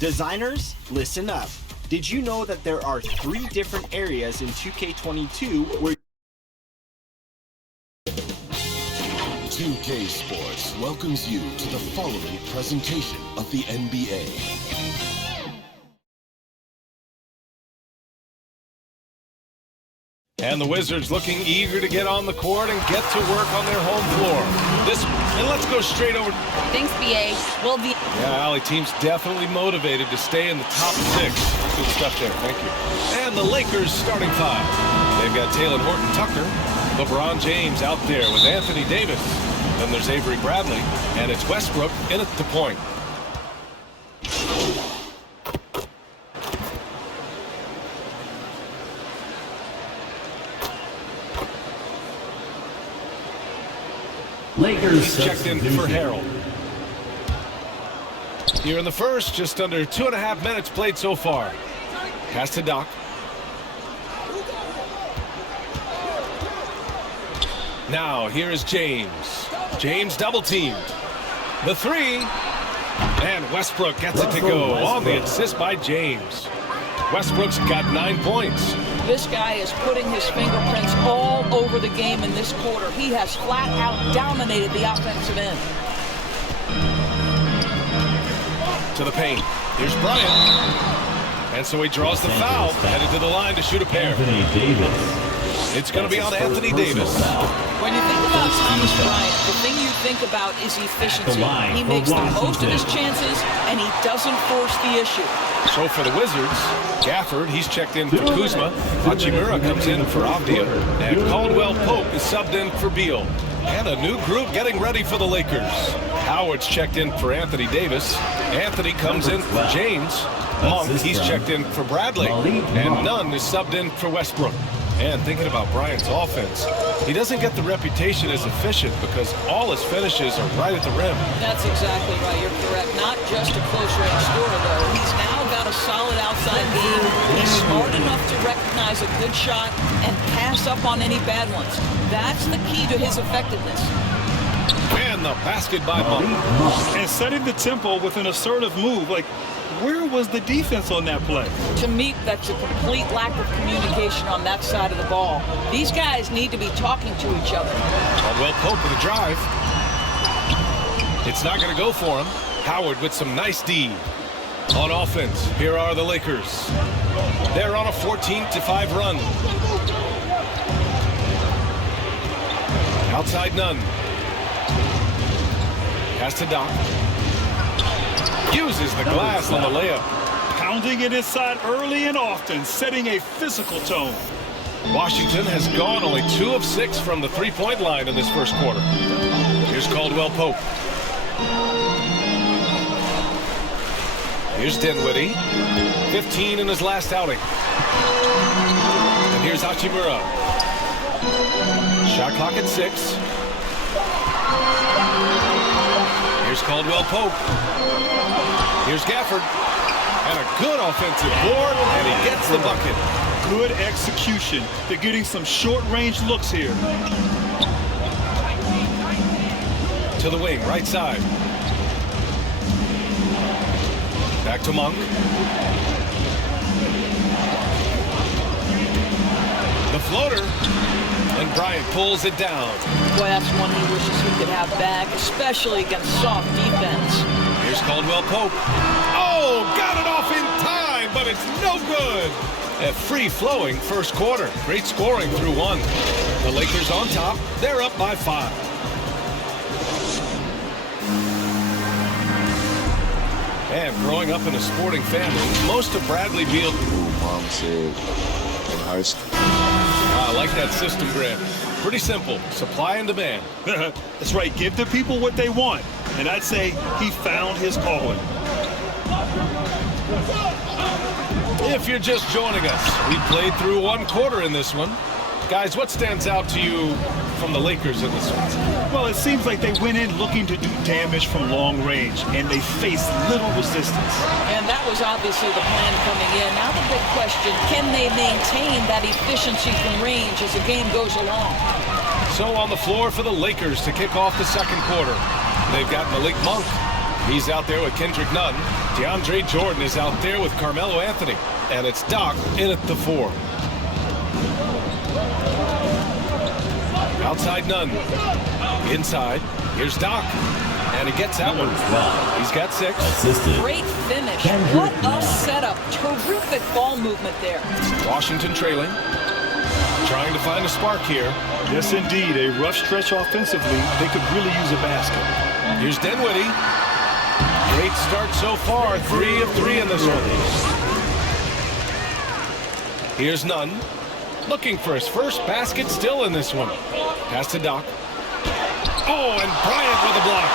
Designers, listen up. Did you know that there are 3 different areas in 2K22 where 2K Sports welcomes you to the following presentation of the NBA. And the Wizards looking eager to get on the court and get to work on their home floor. And let's go straight over. Thanks, BA. We'll be. Yeah, Allie, team's definitely motivated to stay in the top 6. Good stuff there. Thank you. And the Lakers starting 5. They've got Taylor Horton-Tucker, LeBron James out there with Anthony Davis. Then there's Avery Bradley, and it's Westbrook in at the point. Lakers checked in for Harold. Here in the first, just under 2.5 minutes played so far. Pass to Doc. Now here is James. James double teamed. The 3. And Westbrook gets it to go on the assist by James. Westbrook's got 9 points. This guy is putting his fingerprints all over the game in this quarter. He has flat out dominated the offensive end. To the paint. Here's Bryant. And so he draws the foul, headed to the line to shoot a pair. Anthony Davis. It's going to be on Anthony Davis. When you think about Thomas Bryant, the thing you think about is efficiency. He makes the most of his chances, and he doesn't force the issue. So for the Wizards, Gafford, he's checked in for Kuzma. Hachimura comes in for Avdia. And Caldwell Pope is subbed in for Beal. And a new group getting ready for the Lakers. Howard's checked in for Anthony Davis. Anthony comes in for James. Monk, he's checked in for Bradley. And Nunn is subbed in for Westbrook. And thinking about Bryant's offense, he doesn't get the reputation as efficient because all his finishes are right at the rim. That's exactly right. You're correct. Not just a close-range scorer, though. He's now got a solid outside game. He's smart enough to recognize a good shot and pass up on any bad ones. That's the key to his effectiveness. And the basket by Monk. And setting the tempo with an assertive move. Like, where was the defense on that play? To me, that's a complete lack of communication on that side of the ball. These guys need to be talking to each other. Caldwell Pope with a drive. It's not going to go for him. Howard with some nice D. On offense, here are the Lakers. They're on a 14-5 run. Outside Nunn. Pass to Doc. Uses the glass on the layup. Pounding it inside early and often, setting a physical tone. Washington has gone only 2 of 6 from the 3-point line in this first quarter. Here's Caldwell Pope. Here's Dinwiddie. 15 in his last outing. And here's Hachimura. Shot clock at 6. Here's Caldwell Pope. Here's Gafford. And a good offensive board, and he gets the bucket. Good execution. They're getting some short-range looks here. To the wing, right side. Back to Monk. The floater. And Bryant pulls it down. Boy, that's one he wishes he could have back, especially against soft defense. Here's Caldwell Pope. Oh, got it off in time, but it's no good. A free-flowing first quarter. Great scoring through 1. The Lakers on top. They're up by 5. And growing up in a sporting family, most of Bradley Beal. Mom said in high school. I like that system, Grant. Pretty simple. Supply and demand. That's right. Give the people what they want. And I'd say he found his calling. If you're just joining us, we played through 1 quarter in this one. Guys, what stands out to you from the Lakers in this one? Well, it seems like they went in looking to do damage from long range, and they faced little resistance. And that was obviously the plan coming in. Now the big question, can they maintain that efficiency from range as the game goes along? So on the floor for the Lakers to kick off the second quarter. They've got Malik Monk. He's out there with Kendrick Nunn. DeAndre Jordan is out there with Carmelo Anthony. And it's Doc in at the 4. Outside none. Inside. Here's Doc. And he gets that one. He's got 6. Great finish. What a setup. Terrific ball movement there. Washington trailing. Trying to find a spark here. Yes, indeed. A rough stretch offensively. They could really use a basket. Here's Dinwiddie. Great start so far. 3 of 3 in this one. Here's Nunn. Looking for his first basket still in this one. Pass to Doc. Oh, and Bryant with a block.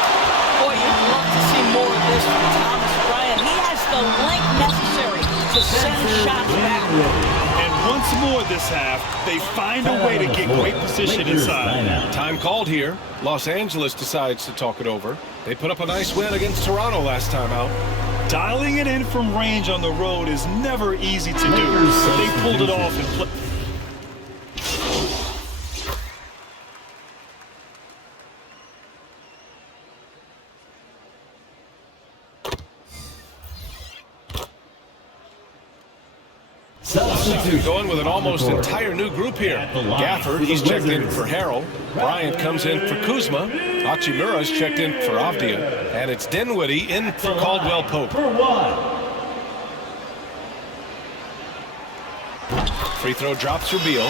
Boy, you'd love to see more of this from Thomas Bryant. He has the length necessary to send shots back. And once more this half, they find a way to get great position inside. Time called here. Los Angeles decides to talk it over. They put up a nice win against Toronto last time out. Dialing it in from range on the road is never easy to do. But they pulled it off and played. Going with an almost entire new group here. Gafford, he's checked in for Harrell. Bryant comes in for Kuzma. Hachimura's checked in for Avdia. And it's Dinwiddie in for Caldwell Pope. Free throw drops for Beal.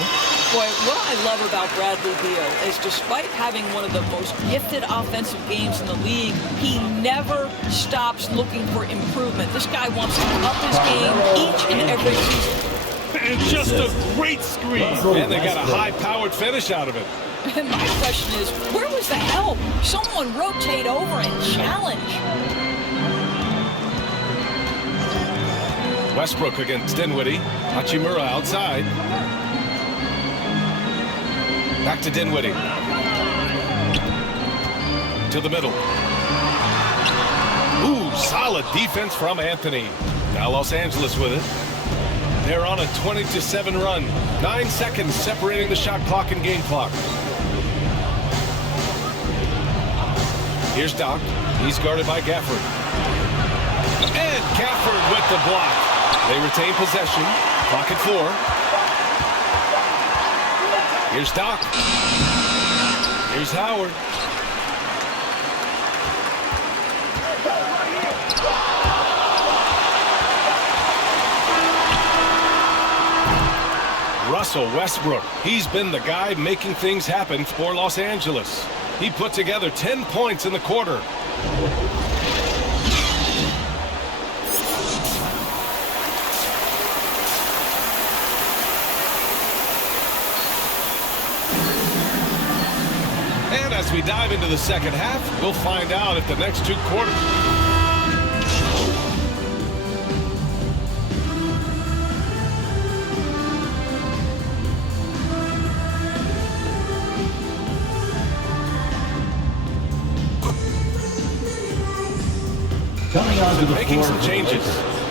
Boy, what I love about Bradley Beal is despite having one of the most gifted offensive games in the league, he never stops looking for improvement. This guy wants to up his game each and every season. And just a great screen. And they got a high-powered finish out of it. And my question is, where was the help? Someone rotate over and challenge. Westbrook against Dinwiddie. Hachimura outside. Back to Dinwiddie. To the middle. Ooh, solid defense from Anthony. Now Los Angeles with it. They're on a 20-7 run. 9 seconds separating the shot clock and game clock. Here's Doc. He's guarded by Gafford. And Gafford with the block. They retain possession. Clock at 4. Here's Doc. Here's Howard. Russell Westbrook. He's been the guy making things happen for Los Angeles. He put together 10 points in the quarter. And as we dive into the second half, we'll find out if the next 2 quarters. Making some changes.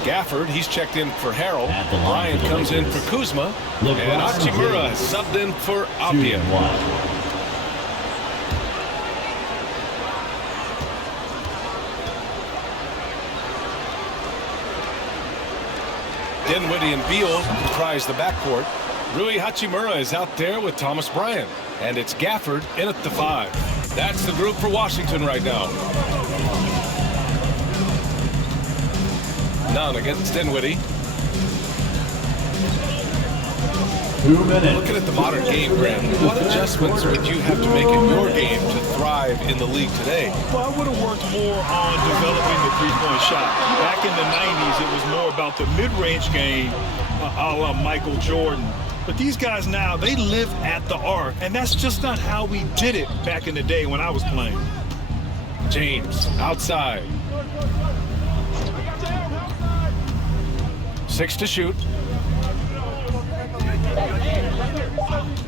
Gafford, he's checked in for Harrell. Bryant comes in for Kuzma. And Hachimura subbed in for Avdia. Dinwiddie and Beal comprise the backcourt. Rui Hachimura is out there with Thomas Bryant. And it's Gafford in at the 5. That's the group for Washington right now. Nunn against Dinwiddie. 2 minutes. Looking at the modern game, Grant, what adjustments would you have to make in your game to thrive in the league today? Well, I would have worked more on developing the three-point shot. Back in the 90s, it was more about the mid-range game, a la Michael Jordan. But these guys now, they live at the arc, and that's just not how we did it back in the day when I was playing. James, outside. 6 to shoot.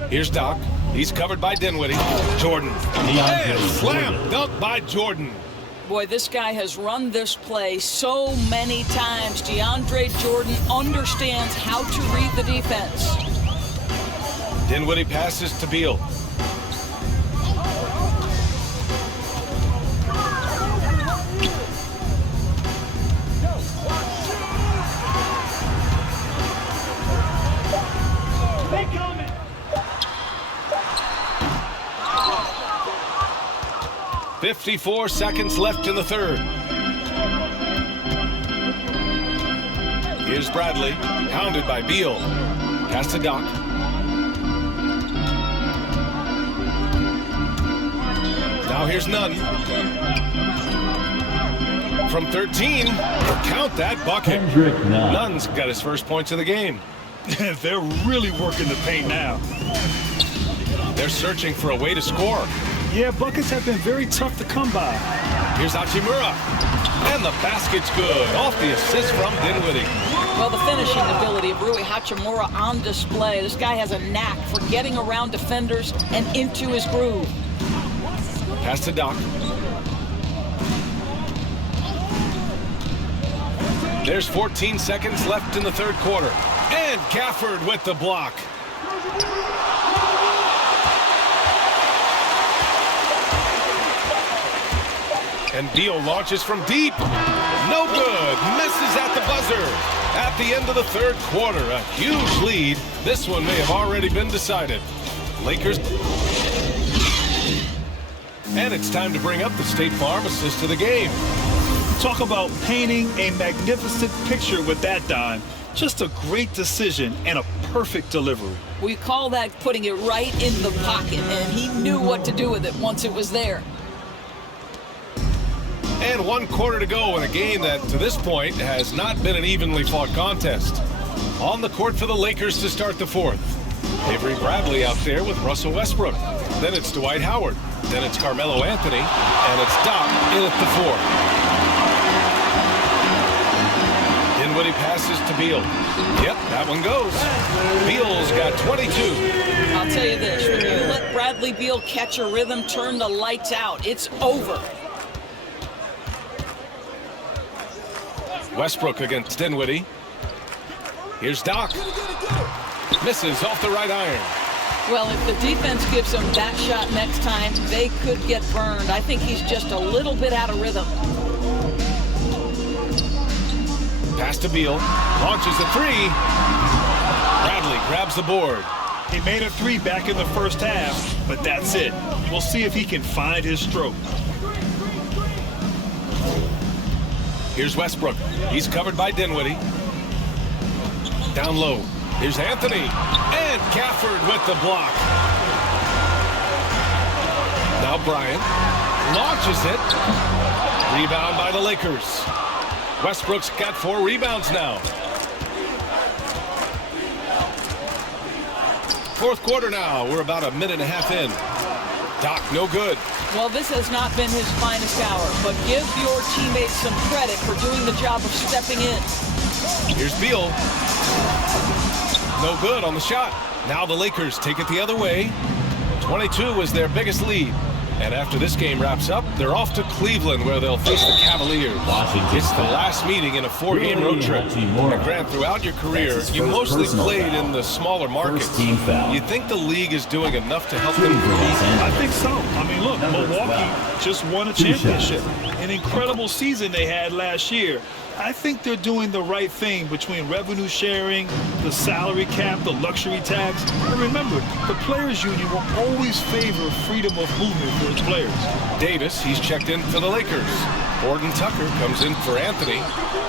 Here's Doc. He's covered by Dinwiddie. Jordan. And slam dunk by Jordan. Boy, this guy has run this play so many times. DeAndre Jordan understands how to read the defense. Dinwiddie passes to Beal. 54 seconds left in the third. Here's Bradley, hounded by Beal. Pass to Doc. Now here's Nunn. From 13, count that bucket. Nunn's got his first points of the game. They're really working the paint now. They're searching for a way to score. Yeah, buckets have been very tough to come by. Here's Hachimura. And the basket's good. Off the assist from Dinwiddie. Well, the finishing ability of Rui Hachimura on display. This guy has a knack for getting around defenders and into his groove. Pass to Doc. There's 14 seconds left in the third quarter. And Gafford with the block. And Beal launches from deep. No good. Misses at the buzzer. At the end of the third quarter, a huge lead. This one may have already been decided. Lakers. And it's time to bring up the State Farm assist of the game. Talk about painting a magnificent picture with that dime. Just a great decision and a perfect delivery. We call that putting it right in the pocket, and he knew what to do with it once it was there. And 1 quarter to go in a game that, to this point, has not been an evenly fought contest. On the court for the Lakers to start the fourth. Avery Bradley out there with Russell Westbrook. Then it's Dwight Howard. Then it's Carmelo Anthony. And it's Doc in at the four. Dinwiddie passes to Beal. Yep, that one goes. Beal's got 22. I'll tell you this, when you let Bradley Beal catch a rhythm, turn the lights out, it's over. Westbrook against Dinwiddie. Here's Doc. Misses off the right iron. Well, if the defense gives him that shot next time, they could get burned. I think he's just a little bit out of rhythm. Pass to Beal. Launches a three. Bradley grabs the board. He made a three back in the first half, but that's it. We'll see if he can find his stroke. Here's Westbrook. He's covered by Dinwiddie. Down low. Here's Anthony. And Gafford with the block. Now Bryant launches it. Rebound by the Lakers. Westbrook's got 4 rebounds now. Fourth quarter now. We're about a minute and a half in. Doc, no good. Well, this has not been his finest hour, but give your teammates some credit for doing the job of stepping in. Here's Beal. No good on the shot. Now the Lakers take it the other way. 22 is their biggest lead. And after this game wraps up, they're off to Cleveland, where they'll face the Cavaliers. It's the last meeting in a 4-game road trip. And Grant, throughout your career, you mostly played in the smaller markets. You think the league is doing enough to help them compete? I think so. I mean, look, Milwaukee just won a championship. An incredible season they had last year. I think they're doing the right thing between revenue sharing, the salary cap, the luxury tax. And remember, the players' union will always favor freedom of movement for its players. Davis, he's checked in for the Lakers. Gordon Tucker comes in for Anthony.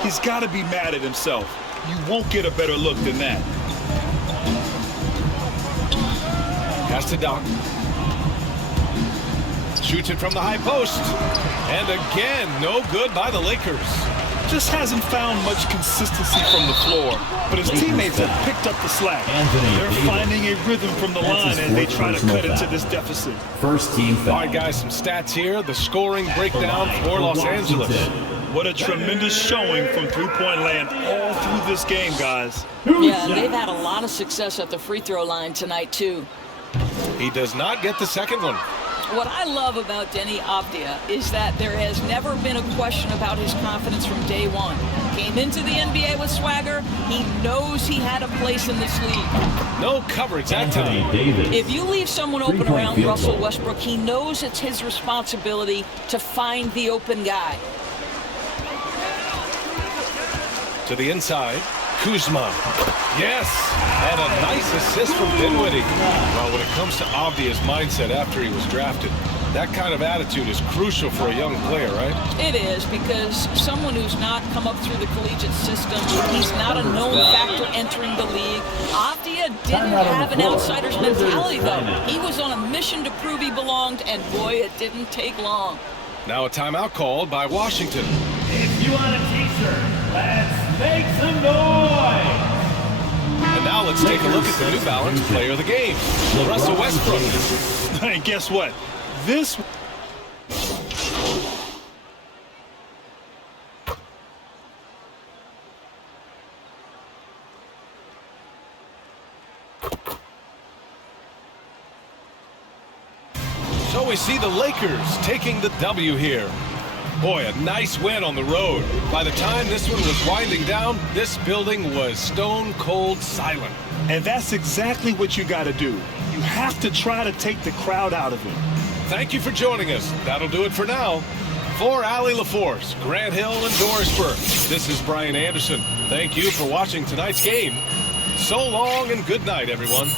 He's got to be mad at himself. You won't get a better look than that. Pass to Doc. Shoots it from the high post. And again, no good by the Lakers. Just hasn't found much consistency from the floor, but his teammates have picked up the slack. They're finding a rhythm from the line, and they try to cut into this deficit. First team foul. All right, guys, some stats here. The scoring breakdown for Los Angeles. What a tremendous showing from three-point land all through this game, guys. Yeah, and they've had a lot of success at the free throw line tonight, too. He does not get the second one. What I love about Denny Avdia is that there has never been a question about his confidence from day one. Came into the NBA with swagger. He knows he had a place in this league. No coverage that time. If you leave someone open around Russell Westbrook, he knows it's his responsibility to find the open guy. To the inside, Kuzma. Yes, and a nice assist from Dinwiddie. Well, when it comes to Avdia's mindset after he was drafted, That kind of attitude is crucial for a young player, right? It is, because someone who's not come up through the collegiate system, he's not a known factor entering the league. Avdia didn't have an outsider's mentality, though. He was on a mission to prove he belonged, and boy, it didn't take long. Now a timeout called by Washington. If you want a t-shirt, let's make some noise. And now let's take a look at the New Balance player of the game, Russell Westbrook. And guess what? This... So we see the Lakers taking the W here. Boy, a nice win on the road. By the time this one was winding down, this building was stone cold silent. And that's exactly what you got to do. You have to try to take the crowd out of it. Thank you for joining us. That'll do it for now. For Allie LaForce, Grant Hill, and Doris Burke, this is Brian Anderson. Thank you for watching tonight's game. So long and good night, everyone.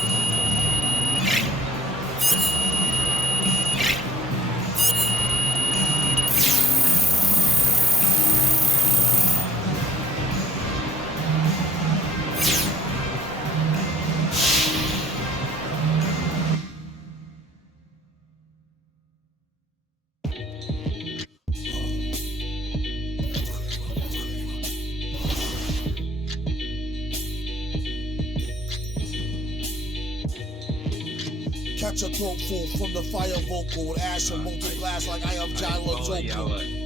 Catch a throat full from the fire vocal with ash and molten glass like I am John Lozoku.